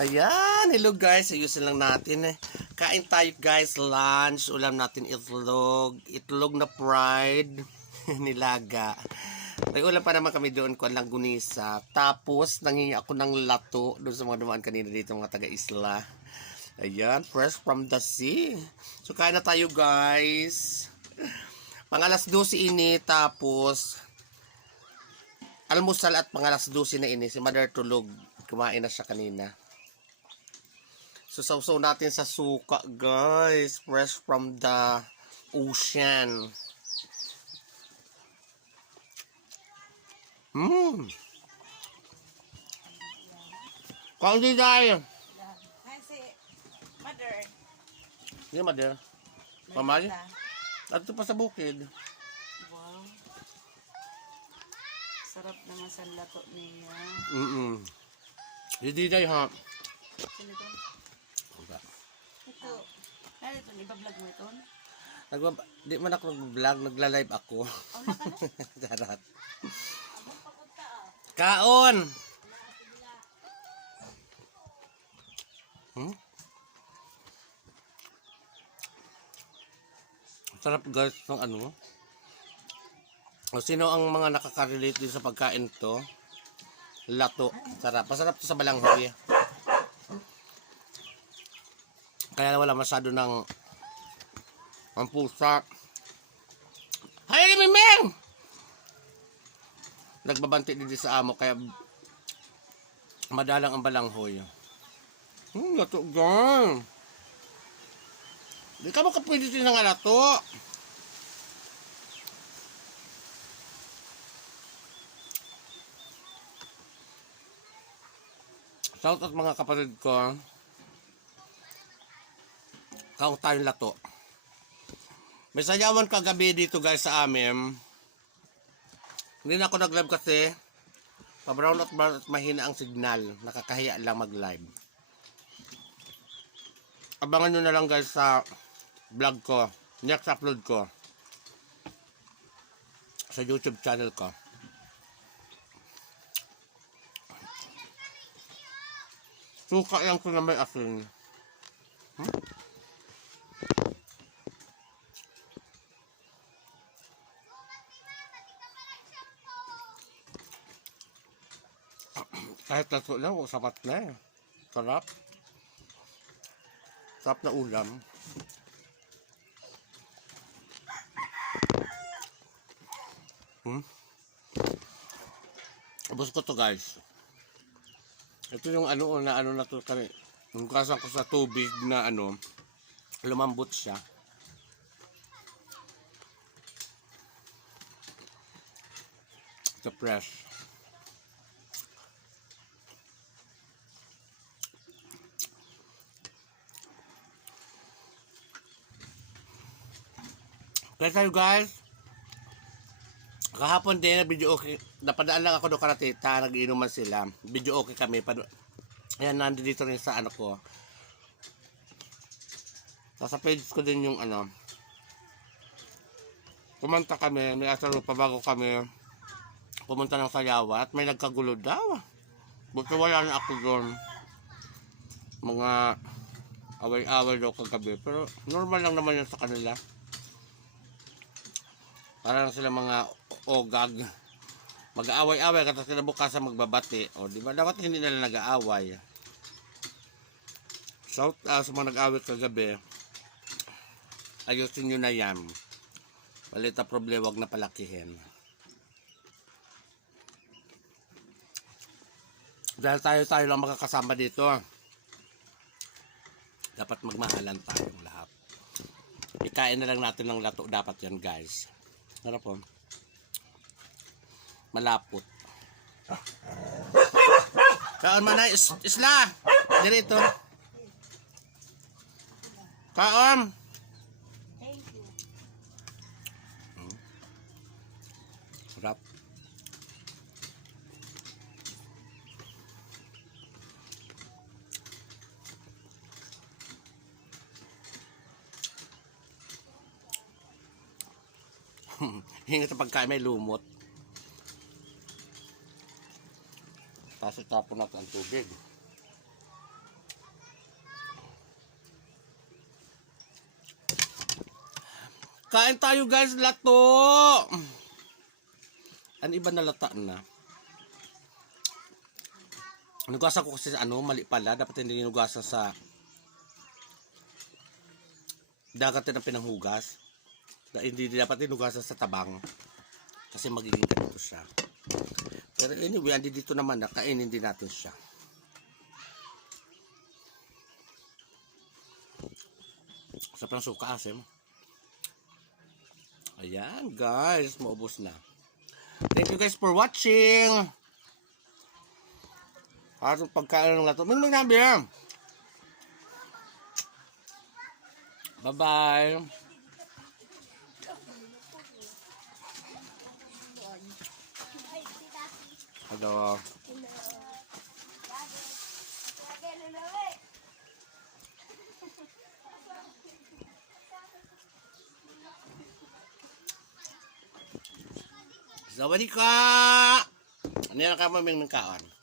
Ayan, hello guys, ayusin lang natin eh. Kain tayo guys, lunch, ulam natin itlog na fried, nilaga. May ulam pa naman kami doon, kuwan lang gunisa. Tapos, nangingi ako ng lato doon sa mga dumaan kanina dito, mga taga-isla. Ayan, fresh from the sea. So, kain na tayo guys. Pang alas 12 ini, tapos, almusal at pang alas 12 na ini, si Mother tulog. Kumain na siya kanina. So, sausaw natin sa suka, guys. Fresh from the ocean. Kaunti tayo. Kasi, mother. Hindi, Mother. Pamali? At ito pa sa bukid. Wow. Sarap naman sa lato niya. Hindi tayo, ha? Sino ito? Ito. Ano ito? Iba-vlog mo ito? Di man ako nag-vlog, nagla-live ako. Oh, naka na? Darat. Kaon! Sarap guys ng ano. O sino ang mga nakaka-relate din sa pagkain to? Lato. Sarap. Masarap to sa balanghoy. Kaya wala masyado ng ang pusa. Hay, Mimeng! Nagbabanti din sa amo kaya madalang ang balanghoy. Lato gan. Di ka mo kapwede din ng lato. Shout out mga kapatid ko. Kaong tayong lato. May sayawan kagabi dito guys sa amin. Hindi na ako nag-live kasi pa-brown at mahina ang signal. Nakakahiya lang mag-live. Abangan nyo na lang guys sa vlog ko. Next upload ko. Sa YouTube channel ko. Suka lang ito na may asin. Kahit lato lang, sapat na eh. Sarap. Sarap na ulam. Abos ko to guys. Ito yung ano na to kami. Yung kasang ko sa tubig na ano, lumambot siya. Ito fresh. Kaya tayo guys, kahapon din video okay, napadaan lang ako doon karatita, nag-inuman sila, video okay kami, ayan nandito rin sa ano ko, sa page ko din yung ano, kumanta kami, may asarupa bago kami pumunta ng Sayawa at may nagkagulo daw, buti wala na ako doon, mga away-away daw kagabi, pero normal lang naman yun sa kanila. Para lang sila mga ogag. Mag-aaway-away kasi sila bukasan magbabati. O di ba dapat hindi nila nag-aaway. Shout out sa mga nag-aaway kagabi. Ayusin nyo na yan. Balita problema, wag na palakihin. Dahil tayo lang makakasama dito. Dapat magmahalan tayong lahat. Ikain na lang natin ng lato dapat yan guys. Harap po. Malapot. Kaon man na isla. Dirito. Kaon. Thank you. Sarap. Hingat sa pagkain may lumot. Tapos itapon natin ang tubig. Kain tayo guys, lato. Ano iba na lata na? Nugasan ko kasi mali pala. Dapat hindi nugasan sa dagat na pinanghugas. Hindi dapat inugasan sa tabang. Kasi magiging ganito siya. Pero anyway, andi dito naman na kainin din natin siya. Sa pang suka asim. Ayan guys, maubos na. Thank you guys for watching. Atong pagkain ng lato. Minumig nabi yan. Bye-bye. Hello. Sawadee ka! Ano yan ka maming kaon?